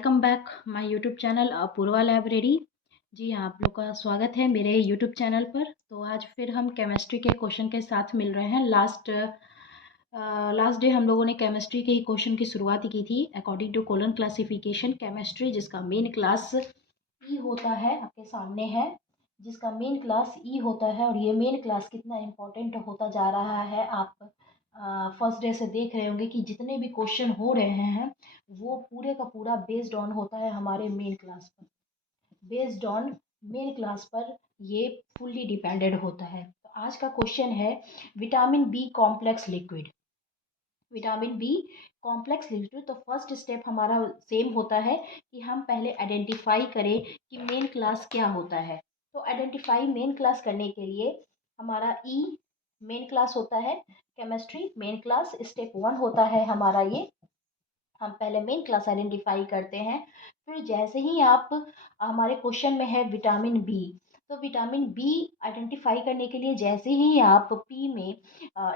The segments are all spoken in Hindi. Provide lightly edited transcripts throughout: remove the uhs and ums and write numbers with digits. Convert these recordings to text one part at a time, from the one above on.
Welcome back my YouTube channel Apurva library. जी हाँ, आप लोग का स्वागत है मेरे यूट्यूब चैनल पर। तो आज फिर हम केमिस्ट्री के क्वेश्चन के साथ मिल रहे हैं। लास्ट डे हम लोगों ने केमिस्ट्री के ही क्वेश्चन की शुरुआत की थी according to colon classification chemistry, जिसका मेन क्लास ई होता है, आपके सामने है, जिसका मेन क्लास ई होता है। और ये मेन क्लास कितना इम्पोर्टेंट होता जा रहा है, आप फर्स्ट डे से देख रहे होंगे कि जितने भी क्वेश्चन हो रहे हैं वो पूरे का पूरा बेस्ड ऑन होता है हमारे मेन क्लास पर। बेस्ड ऑन मेन क्लास पर ये फुल्ली डिपेंडेड होता है। तो आज का क्वेश्चन है vitamin B complex liquid. Vitamin B complex liquid. तो फर्स्ट स्टेप हमारा सेम होता है कि हम पहले आइडेंटिफाई करें कि मेन क्लास क्या होता है। तो आइडेंटिफाई मेन क्लास करने के लिए हमारा ई मेन क्लास होता है। केमिस्ट्री मेन क्लास स्टेप 1 होता है हमारा ये। हम पहले मेन क्लास आइडेंटिफाई करते हैं। फिर जैसे ही आप हमारे क्वेश्चन में है विटामिन बी, तो विटामिन बी आइडेंटिफाई करने के लिए जैसे ही आप पी में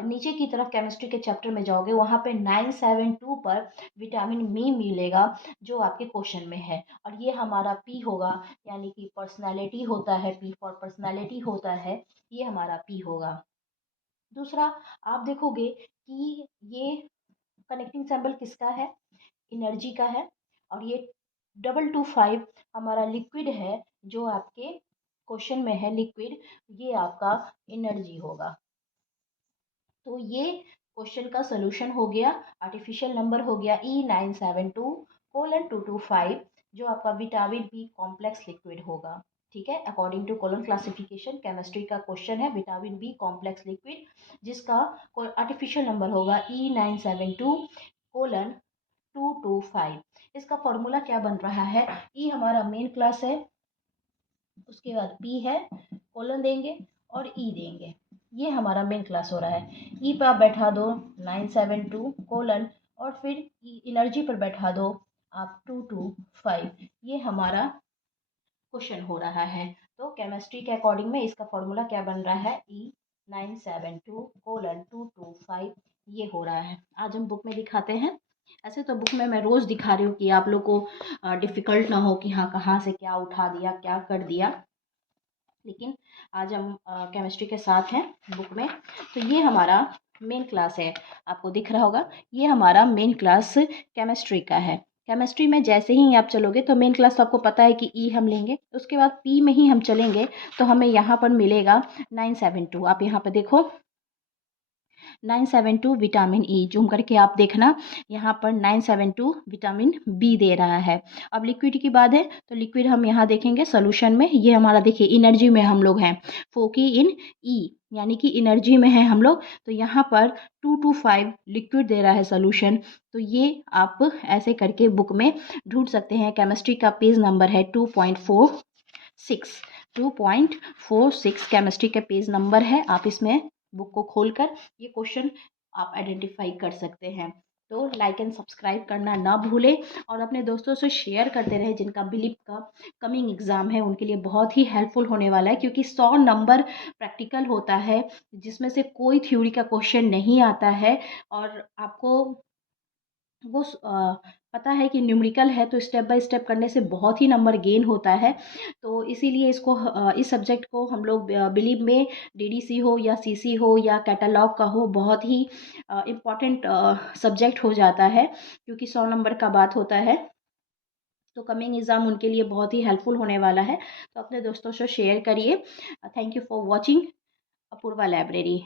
नीचे की तरफ केमिस्ट्री के चैप्टर में जाओगे, वहाँ पे 972 पर विटामिन बी मिलेगा जो आपके क्वेश्चन में है। और ये हमारा पी होगा, यानी कि पर्सनैलिटी होता है, पी फॉर पर्सनैलिटी होता है, ये हमारा पी होगा। दूसरा, आप देखोगे कि ये कनेक्टिंग सिंबल किसका है, एनर्जी का है। और ये 225 हमारा लिक्विड है जो आपके क्वेश्चन में है लिक्विड, ये आपका एनर्जी होगा। तो ये क्वेश्चन का सोल्यूशन हो गया। आर्टिफिशियल नंबर हो गया E972:225 जो आपका विटामिन बी कॉम्प्लेक्स लिक्विड होगा। ठीक है, according to colon classification chemistry का क्वेश्चन है विटामिन बी कॉम्प्लेक्स लिक्विड, जिसका आर्टिफिशियल नंबर होगा E972:225। इसका फॉर्मूला क्या बन रहा है, ई हमारा मेन क्लास है, उसके बाद पी है, कोलन देंगे और ई देंगे, ये हमारा मेन क्लास हो रहा है। ई पर आप बैठा दो 972 कोलन और फिर एनर्जी पर बैठा दो आप 225, ये हमारा क्वेश्चन हो रहा है। तो केमिस्ट्री के अकॉर्डिंग में इसका फॉर्मूला क्या बन रहा है, E972:225 ये हो रहा है। आज हम बुक में दिखाते हैं। ऐसे तो बुक में मैं रोज़ दिखा रही हूँ कि आप लोग को डिफ़िकल्ट ना हो कि हाँ कहाँ से क्या उठा दिया क्या कर दिया, लेकिन आज हम केमिस्ट्री के साथ हैं बुक में। तो ये हमारा मेन क्लास है, आपको दिख रहा होगा, ये हमारा मेन क्लास केमिस्ट्री का है। केमिस्ट्री में जैसे ही आप चलोगे तो मेन क्लास तो आपको पता है कि ई हम लेंगे, उसके बाद पी में ही हम चलेंगे तो हमें यहाँ पर मिलेगा 972। आप यहाँ पर देखो 972 विटामिन ई, जूम करके आप देखना, यहाँ पर 972 विटामिन बी दे रहा है। अब लिक्विड की बात है तो लिक्विड हम यहाँ देखेंगे सोल्यूशन में, ये हमारा देखिए एनर्जी में हम लोग हैं, फोकी इन ई यानी कि एनर्जी में है हम लोग। तो यहाँ पर 225 लिक्विड दे रहा है सोल्यूशन। तो ये आप ऐसे करके बुक में ढूंढ सकते हैं। केमिस्ट्री का पेज नंबर है 2.46 केमिस्ट्री का पेज नंबर है। आप इसमें बुक को खोलकर ये क्वेश्चन आप आइडेंटिफाई कर सकते हैं। तो लाइक एंड सब्सक्राइब करना ना भूलें और अपने दोस्तों से शेयर करते रहें जिनका बिलीव का कमिंग एग्ज़ाम है, उनके लिए बहुत ही हेल्पफुल होने वाला है, क्योंकि 100 नंबर प्रैक्टिकल होता है जिसमें से कोई थ्योरी का क्वेश्चन नहीं आता है। और आपको वो पता है कि न्यूमेरिकल है तो स्टेप बाय स्टेप करने से बहुत ही नंबर गेन होता है। तो इसीलिए इसको इस सब्जेक्ट को हम लोग बिलीव में डीडीसी हो या सीसी हो या कैटलॉग का हो, बहुत ही इम्पॉर्टेंट सब्जेक्ट हो जाता है, क्योंकि 100 नंबर का बात होता है। तो कमिंग एग्ज़ाम उनके लिए बहुत ही हेल्पफुल होने वाला है। तो अपने दोस्तों से शेयर करिए। Thank you for watching Apurva library.